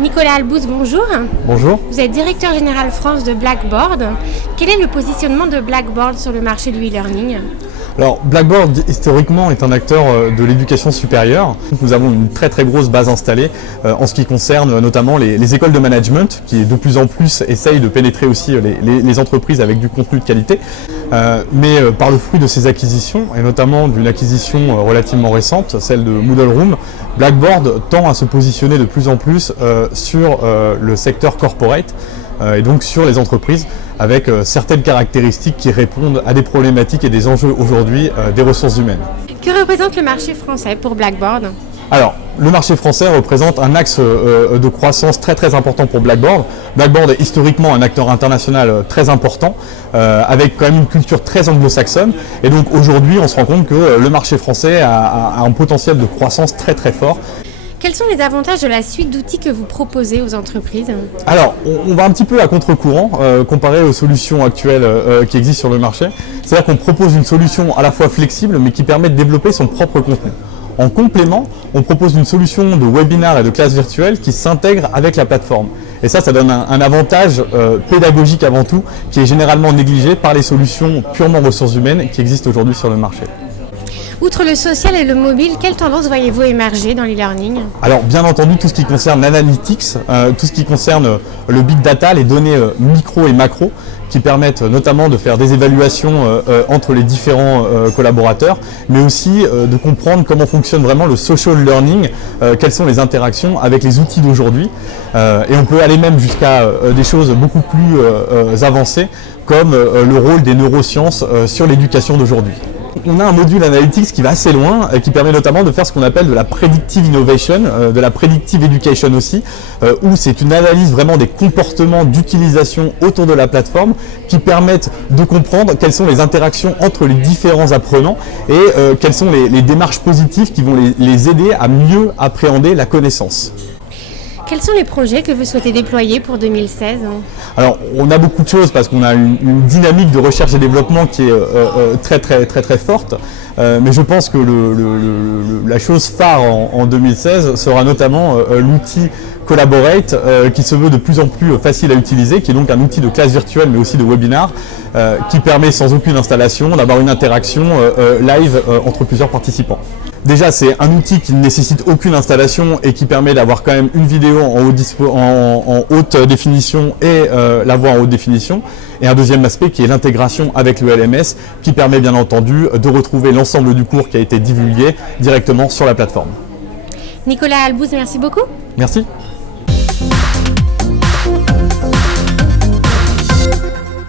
Nicolas Albouz, bonjour. Bonjour. Vous êtes directeur général France de Blackboard. Quel est le positionnement de Blackboard sur le marché du e-learning ? Alors Blackboard historiquement est un acteur de l'éducation supérieure. Nous avons une très grosse base installée en ce qui concerne notamment les écoles de management qui de plus en plus essayent de pénétrer aussi les entreprises avec du contenu de qualité. Mais par le fruit de ces acquisitions et notamment d'une acquisition relativement récente, celle de Moodle Room, Blackboard tend à se positionner de plus en plus sur le secteur corporate et donc sur les entreprises avec certaines caractéristiques qui répondent à des problématiques et des enjeux aujourd'hui des ressources humaines. Que représente le marché français pour Blackboard ? Alors, le marché français représente un axe de croissance très important pour Blackboard. Blackboard est historiquement un acteur international très important, avec quand même une culture très anglo-saxonne. Et donc aujourd'hui, on se rend compte que le marché français a un potentiel de croissance très fort. Quels sont les avantages de la suite d'outils que vous proposez aux entreprises ? Alors, on va un petit peu à contre-courant comparé aux solutions actuelles qui existent sur le marché. C'est-à-dire qu'on propose une solution à la fois flexible, mais qui permet de développer son propre contenu. En complément, on propose une solution de webinar et de classe virtuelle qui s'intègre avec la plateforme. Et ça donne un avantage pédagogique avant tout, qui est généralement négligé par les solutions purement ressources humaines qui existent aujourd'hui sur le marché. Outre le social et le mobile, quelles tendances voyez-vous émerger dans l'e-learning ? Alors bien entendu, tout ce qui concerne l'analytics, tout ce qui concerne le big data, les données micro et macro, qui permettent notamment de faire des évaluations entre les différents collaborateurs, mais aussi de comprendre comment fonctionne vraiment le social learning, quelles sont les interactions avec les outils d'aujourd'hui. Et on peut aller même jusqu'à des choses beaucoup plus avancées, comme le rôle des neurosciences sur l'éducation d'aujourd'hui. On a un module analytics qui va assez loin, qui permet notamment de faire ce qu'on appelle de la predictive innovation, de la predictive education aussi, où c'est une analyse vraiment des comportements d'utilisation autour de la plateforme qui permettent de comprendre quelles sont les interactions entre les différents apprenants et quelles sont les démarches positives qui vont les aider à mieux appréhender la connaissance. Quels sont les projets que vous souhaitez déployer pour 2016 ? Alors, on a beaucoup de choses parce qu'on a une dynamique de recherche et développement qui est très forte. Mais je pense que la chose phare en 2016 sera notamment l'outil Collaborate qui se veut de plus en plus facile à utiliser, qui est donc un outil de classe virtuelle mais aussi de webinar qui permet sans aucune installation d'avoir une interaction live entre plusieurs participants. Déjà, c'est un outil qui ne nécessite aucune installation et qui permet d'avoir quand même une vidéo en haute définition et la voix en haute définition. Et un deuxième aspect qui est l'intégration avec le LMS qui permet bien entendu de retrouver l'ensemble du cours qui a été divulgué directement sur la plateforme. Nicolas Albouz, merci beaucoup. Merci.